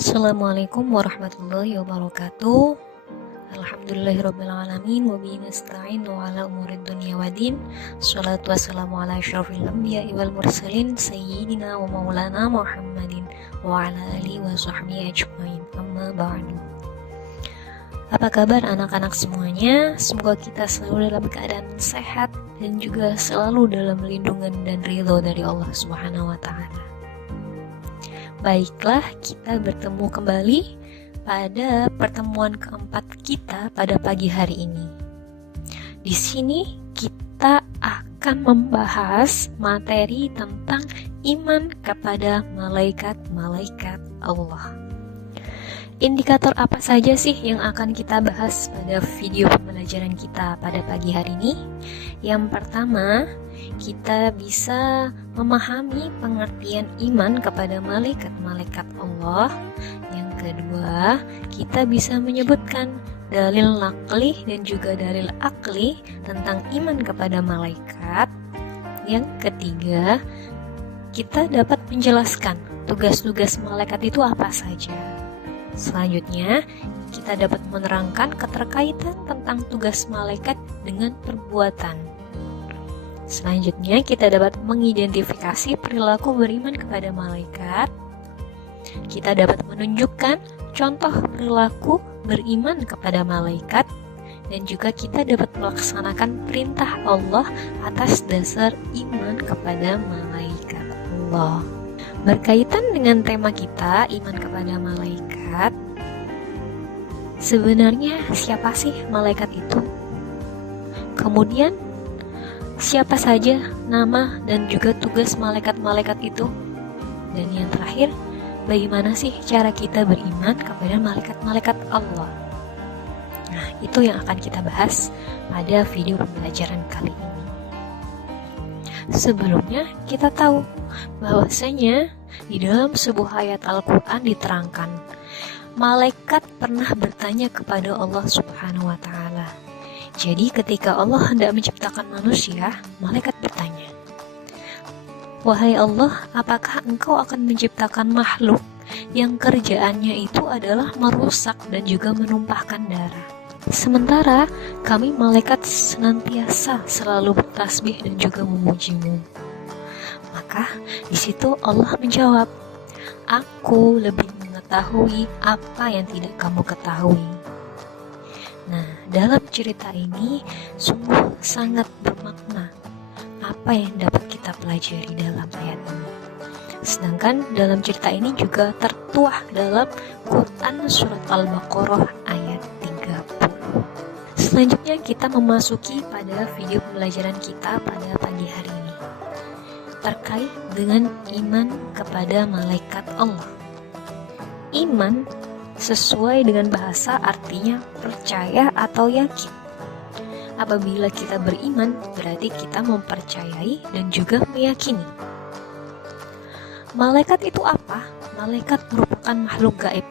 Assalamualaikum warahmatullahi wabarakatuh. Alhamdulillahirrabbilalamin. Wabihi nasta'in wa ala umurid dunya waddin. Salatu wassalamu ala asyrafil anbiya'i wal mursalin Sayyidina wa maulana Muhammadin wa ala alihi wa sahbihi ajmain. Amma ba'du. Apa kabar anak-anak semuanya? Semoga kita selalu dalam keadaan sehat dan juga selalu dalam lindungan dan ridho dari Allah Subhanahu wa ta'ala. Baiklah, kita bertemu kembali pada pertemuan keempat kita pada pagi hari ini. Di sini kita akan membahas materi tentang iman kepada malaikat-malaikat Allah. Indikator apa saja sih yang akan kita bahas pada video pembelajaran kita pada pagi hari ini? Yang pertama, kita bisa memahami pengertian iman kepada malaikat-malaikat Allah. Yang kedua, kita bisa menyebutkan dalil naqli dan juga dalil akli tentang iman kepada malaikat. Yang ketiga, kita dapat menjelaskan tugas-tugas malaikat itu apa saja. Selanjutnya, kita dapat menerangkan keterkaitan tentang tugas malaikat dengan perbuatan. Selanjutnya, kita dapat mengidentifikasi perilaku beriman kepada malaikat. Kita dapat menunjukkan contoh perilaku beriman kepada malaikat. Dan juga kita dapat melaksanakan perintah Allah atas dasar iman kepada malaikat Allah. Berkaitan dengan tema kita, iman kepada malaikat, sebenarnya siapa sih malaikat itu? Kemudian, siapa saja nama dan juga tugas malaikat-malaikat itu? Dan yang terakhir, bagaimana sih cara kita beriman kepada malaikat-malaikat Allah? Nah, itu yang akan kita bahas pada video pembelajaran kali ini. Sebelumnya, kita tahu bahwasanya di dalam sebuah ayat Al-Quran diterangkan, malaikat pernah bertanya kepada Allah Subhanahu wa ta'ala. Jadi ketika Allah hendak menciptakan manusia, malaikat bertanya, "Wahai Allah, apakah engkau akan menciptakan makhluk yang kerjaannya itu adalah merusak dan juga menumpahkan darah? Sementara kami malaikat senantiasa selalu bertasbih dan juga memujimu." Maka di situ Allah menjawab, "Aku lebih mengetahui apa yang tidak kamu ketahui." Nah, dalam cerita ini sungguh sangat bermakna apa yang dapat kita pelajari dalam ayat ini. Sedangkan dalam cerita ini juga tertuah dalam Quran Surat Al-Baqarah ayat 30. Selanjutnya kita memasuki pada video pembelajaran kita pada pagi hari ini terkait dengan iman kepada malaikat Allah. Iman sesuai dengan bahasa artinya percaya atau yakin. Apabila kita beriman, berarti kita mempercayai dan juga meyakini. Malaikat itu apa? Malaikat merupakan makhluk gaib.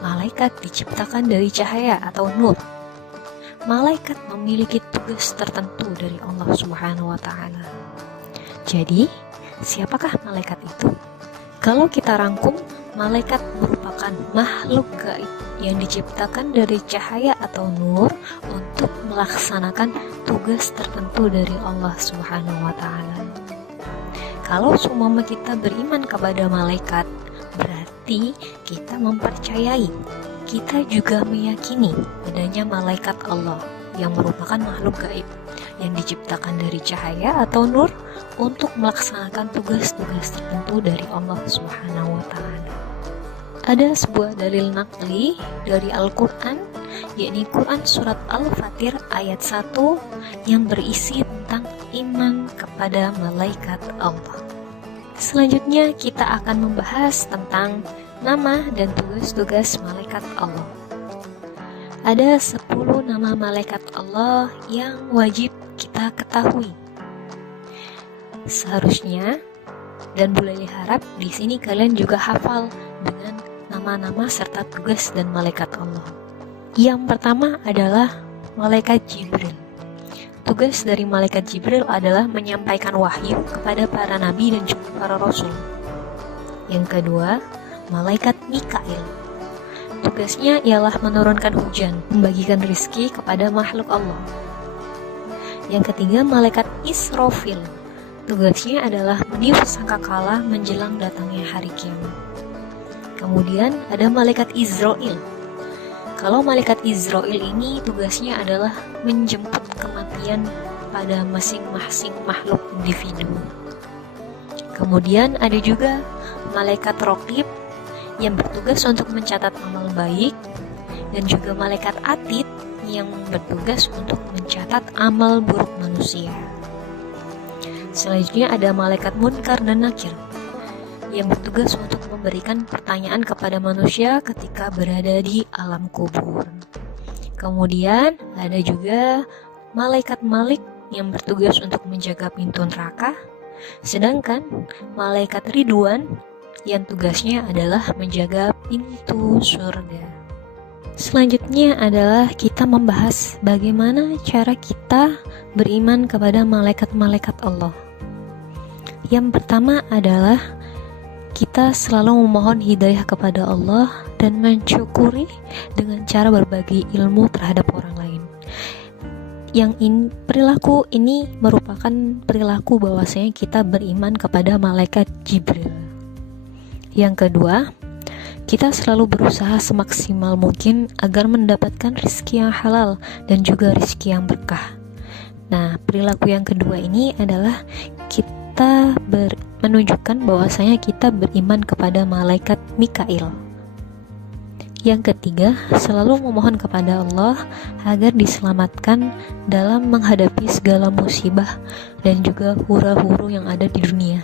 Malaikat diciptakan dari cahaya atau nur. Malaikat memiliki tugas tertentu dari Allah Subhanahu wa ta'ala. Jadi, siapakah malaikat itu? Kalau kita rangkum, malaikat merupakan makhluk gaib yang diciptakan dari cahaya atau nur untuk melaksanakan tugas tertentu dari Allah Subhanahu wa ta'ala. Kalau semua kita beriman kepada malaikat, berarti kita mempercayai, kita juga meyakini adanya malaikat Allah yang merupakan makhluk gaib yang diciptakan dari cahaya atau nur untuk melaksanakan tugas-tugas tertentu dari Allah Subhanahu wa ta'ala. Ada sebuah dalil naqli dari Al-Quran, yakni Quran Surat Al-Fatir ayat 1 yang berisi tentang iman kepada malaikat Allah. Selanjutnya kita akan membahas tentang nama dan tugas-tugas malaikat Allah. Ada 10 nama malaikat Allah yang wajib kita ketahui. Seharusnya dan boleh diharap di sini kalian juga hafal dengan nama-nama serta tugas dan malaikat Allah. Yang pertama adalah malaikat Jibril. Tugas dari malaikat Jibril adalah menyampaikan wahyu kepada para nabi dan juga para rasul. Yang kedua, malaikat Mikail. Tugasnya ialah menurunkan hujan, membagikan rizki kepada makhluk Allah. Yang ketiga, malaikat Israfil. Tugasnya adalah meniup sangkakala menjelang datangnya hari kiamat. Kemudian ada malaikat Izrail. Kalau malaikat Izrail ini tugasnya adalah menjemput kematian pada masing-masing makhluk individu. Kemudian ada juga malaikat Raqib yang bertugas untuk mencatat amal baik, dan juga malaikat Atid yang bertugas untuk mencatat amal buruk manusia. Selanjutnya ada malaikat Munkar dan Nakir yang bertugas untuk memberikan pertanyaan kepada manusia ketika berada di alam kubur. Kemudian ada juga malaikat Malik yang bertugas untuk menjaga pintu neraka, sedangkan malaikat Ridwan yang tugasnya adalah menjaga pintu surga. Selanjutnya adalah kita membahas bagaimana cara kita beriman kepada malaikat-malaikat Allah. Yang pertama adalah kita selalu memohon hidayah kepada Allah dan mensyukuri dengan cara berbagi ilmu terhadap orang lain. Perilaku ini merupakan perilaku bahwasanya kita beriman kepada malaikat Jibril. Yang kedua, kita selalu berusaha semaksimal mungkin agar mendapatkan rizki yang halal dan juga rizki yang berkah. Nah, perilaku yang kedua ini adalah kita menunjukkan bahwasanya kita beriman kepada malaikat Mikail. Yang ketiga, selalu memohon kepada Allah agar diselamatkan dalam menghadapi segala musibah dan juga hura-huru yang ada di dunia,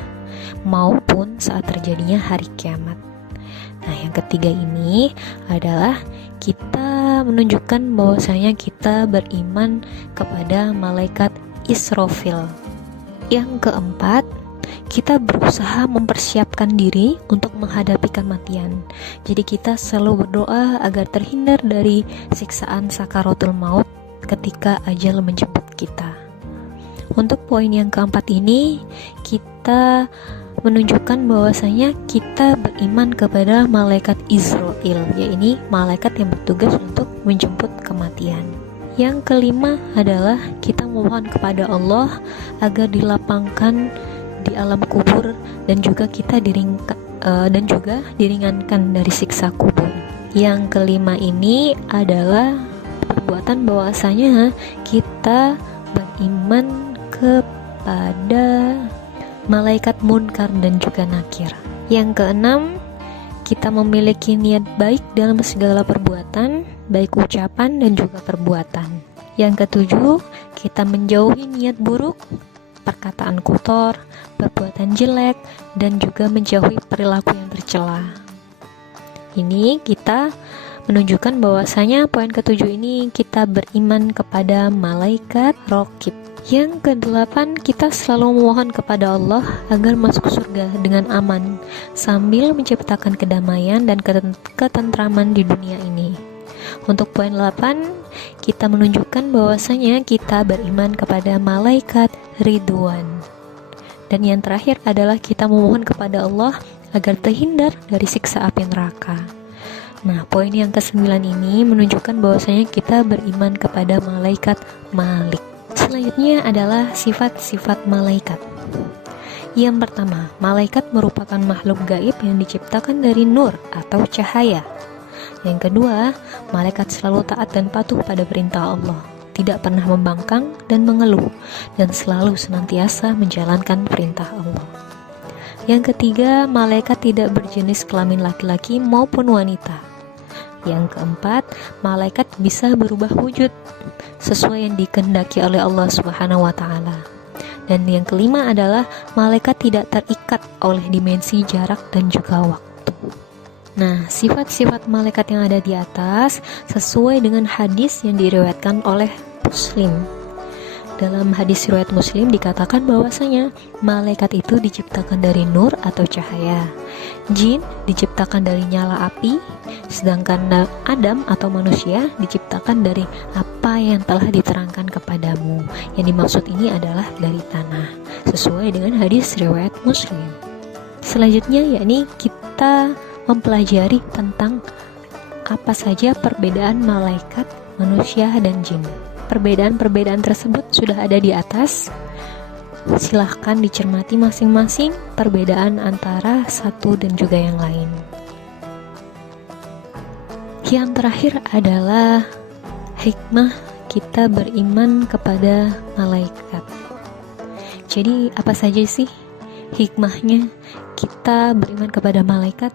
maupun saat terjadinya hari kiamat. Nah, yang ketiga ini adalah kita menunjukkan bahwasanya kita beriman kepada malaikat Israfil. Yang keempat, kita berusaha mempersiapkan diri untuk menghadapi kematian. Jadi kita selalu berdoa agar terhindar dari siksaan sakaratul maut ketika ajal menjemput kita. Untuk poin yang keempat ini, kita menunjukkan bahwasanya kita beriman kepada malaikat Izrail, yaitu malaikat yang bertugas untuk menjemput kematian. Yang kelima adalah kita memohon kepada Allah agar dilapangkan di alam kubur dan juga diringankan dari siksa kubur. Yang kelima ini adalah perbuatan bahwasanya kita beriman kepada malaikat Munkar dan juga Nakir. Yang keenam, kita memiliki niat baik dalam segala perbuatan, baik ucapan dan juga perbuatan. Yang ketujuh, kita menjauhi niat buruk, perkataan kotor, perbuatan jelek, dan juga menjauhi perilaku yang tercela. Ini kita menunjukkan bahwasanya poin ketujuh ini kita beriman kepada malaikat Raqib. Yang kedelapan, kita selalu memohon kepada Allah agar masuk surga dengan aman sambil menciptakan kedamaian dan ketentraman di dunia ini. Untuk poin 8, kita menunjukkan bahwasanya kita beriman kepada malaikat Ridwan. Dan yang terakhir adalah kita memohon kepada Allah agar terhindar dari siksa api neraka. Nah, poin yang ke-9 ini menunjukkan bahwasanya kita beriman kepada malaikat Malik. Selanjutnya adalah sifat-sifat malaikat. Yang pertama, malaikat merupakan makhluk gaib yang diciptakan dari nur atau cahaya. Yang kedua, malaikat selalu taat dan patuh pada perintah Allah, tidak pernah membangkang dan mengeluh, dan selalu senantiasa menjalankan perintah Allah. Yang ketiga, malaikat tidak berjenis kelamin laki-laki maupun wanita. Yang keempat, malaikat bisa berubah wujud sesuai yang dikehendaki oleh Allah Subhanahu wa Ta'ala. Dan yang kelima adalah malaikat tidak terikat oleh dimensi jarak dan juga waktu. Nah, sifat-sifat malaikat yang ada di atas sesuai dengan hadis yang diriwayatkan oleh Muslim. Dalam hadis riwayat Muslim dikatakan bahwasanya malaikat itu diciptakan dari nur atau cahaya, jin diciptakan dari nyala api, sedangkan Adam atau manusia diciptakan dari apa yang telah diterangkan kepadamu. Yang dimaksud ini adalah dari tanah, sesuai dengan hadis riwayat Muslim. Selanjutnya yakni kita mempelajari tentang apa saja perbedaan malaikat, manusia, dan jin. Perbedaan-perbedaan tersebut sudah ada di atas. Silahkan dicermati masing-masing perbedaan antara satu dan juga yang lain. Yang terakhir adalah hikmah kita beriman kepada malaikat. Jadi apa saja sih hikmahnya kita beriman kepada malaikat?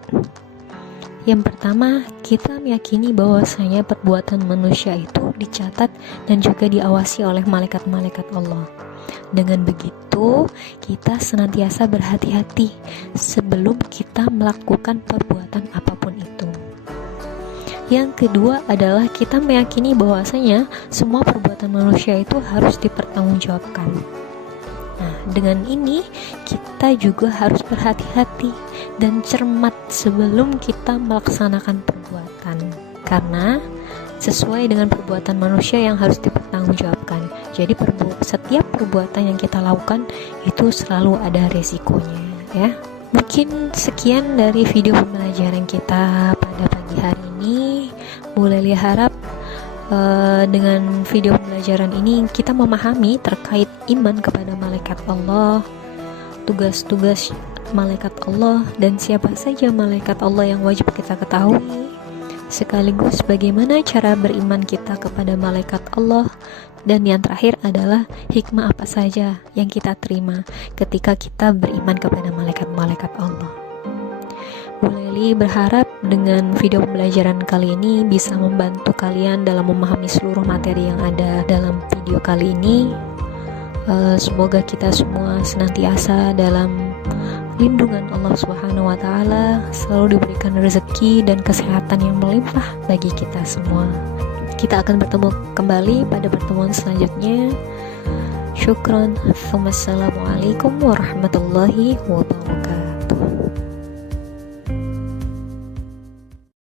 Yang pertama, kita meyakini bahwasanya perbuatan manusia itu dicatat dan juga diawasi oleh malaikat-malaikat Allah. Dengan begitu, kita senantiasa berhati-hati sebelum kita melakukan perbuatan apapun itu. Yang kedua adalah kita meyakini bahwasanya semua perbuatan manusia itu harus dipertanggungjawabkan. Nah, dengan ini kita juga harus berhati-hati dan cermat sebelum kita melaksanakan perbuatan, karena sesuai dengan perbuatan manusia yang harus dipertanggungjawabkan. Jadi setiap perbuatan yang kita lakukan itu selalu ada resikonya, ya. Mungkin sekian dari video pembelajaran kita pada pagi hari ini. Mulai harap dengan video pembelajaran ini kita memahami terkait iman kepada malaikat Allah, tugas-tugas malaikat Allah, dan siapa saja malaikat Allah yang wajib kita ketahui, sekaligus bagaimana cara beriman kita kepada malaikat Allah, dan yang terakhir adalah hikmah apa saja yang kita terima ketika kita beriman kepada malaikat-malaikat Allah. Bu Leli berharap dengan video pembelajaran kali ini bisa membantu kalian dalam memahami seluruh materi yang ada dalam video kali ini. Semoga kita semua senantiasa dalam lindungan Allah Subhanahu wa Ta'ala, selalu diberikan rezeki dan kesehatan yang melimpah bagi kita semua. Kita akan bertemu kembali pada pertemuan selanjutnya. Syukron. Wassalamualaikum warahmatullahi wabarakatuh.